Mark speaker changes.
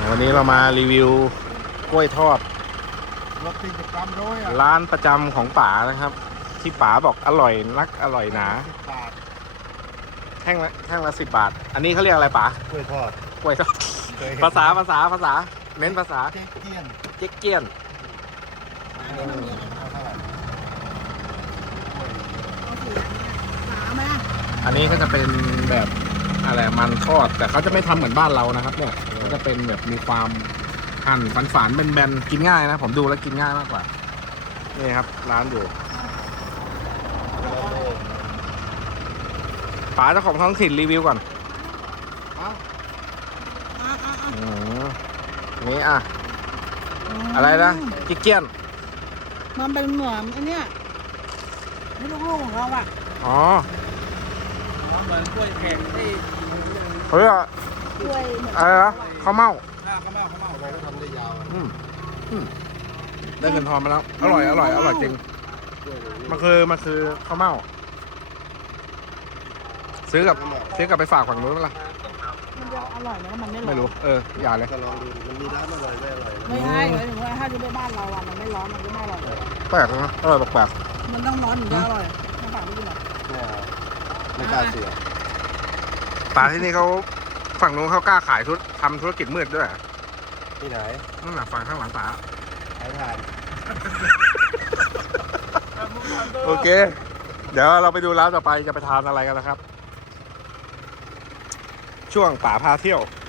Speaker 1: วันนี้เรามารีวิวกล้วยทอด
Speaker 2: รถติดกรรมด้วยอ่ะ
Speaker 1: ร้านประจำของป๋านะครับ ที่ป๋าบอกอร่อยนักอร่อยหนา
Speaker 2: 10 บาท
Speaker 1: แท่งละ10 บาท อันนี้เขาเรียกอะไรป๋าก
Speaker 2: ล้วยทอด
Speaker 1: กล้วยทอด
Speaker 2: เคยเห็น
Speaker 1: ภาษาเน้นภาษา
Speaker 2: เจ๊เกี้ยน
Speaker 1: เจ๊กเกี้ยน
Speaker 2: เท่าไหร่
Speaker 1: อันนี้ก็จะเป็นแบบอะไรมันทอด แต่เขาจะไม่ทำเหมือนบ้านเรานะครับเนี่ยก็จะเป็นแบบมีความหั่นฝานๆแบนๆกินง่ายนะผมดูแล้วกินง่ายมากกว่านี่ครับร้านอยู่ป๋าเจ้าของท้องถิ่นรีวิวก่อนนี่อ่ะอะไรนะกิ๊กเกี้ยน
Speaker 3: มันเป็นเหมือนอันเนี้ยนี่ลูกๆของเราอ่ะ
Speaker 1: อ๋อ
Speaker 2: เหมือนกล้วยแข็งที่
Speaker 1: เฮ้ย
Speaker 3: ด้วยเหมือน
Speaker 1: อะไรนะข้าวเม่า
Speaker 2: ข้าวอะไรก็ทำได้ยาว
Speaker 1: ได้เงินทอนมาแล้วอร่อยจริงมันคือข้าวเม่าซื้อกลับไปฝากฝั่งนู้นมั้ยล่ะ
Speaker 3: มันจะอร่อยไหมมันไม่ร้อน
Speaker 1: ไม่รู้อย่าเลย
Speaker 2: ก็ลองดูมันมีร้านอร่อยไม่อร่อย
Speaker 3: ไม่ใช่หมายถึงว่าถ้าอยู่ในบ้านเราอ่ะมันไม่ร้อนมันก็ไม่อร่อย
Speaker 1: แปลกนะแปลก
Speaker 3: มันต้องร้อนถึงจะอร่อยถ้าฝากไม่กินหรอก
Speaker 2: ไม่กล้าเสีย
Speaker 1: ปลาที่นี่เขาฝั่งนู้นเขากล้าขายทำธุรกิจมืดด้วย
Speaker 2: ที่ไหน
Speaker 1: นั่นแหละฝั่งข้างหลังป๋า
Speaker 2: ขายทาน
Speaker 1: โอเค เดี๋ยวเราไปดูร้านต่อไปจะไปทานอะไรกันนะครับ ช่วงป๋าพาเที่ยว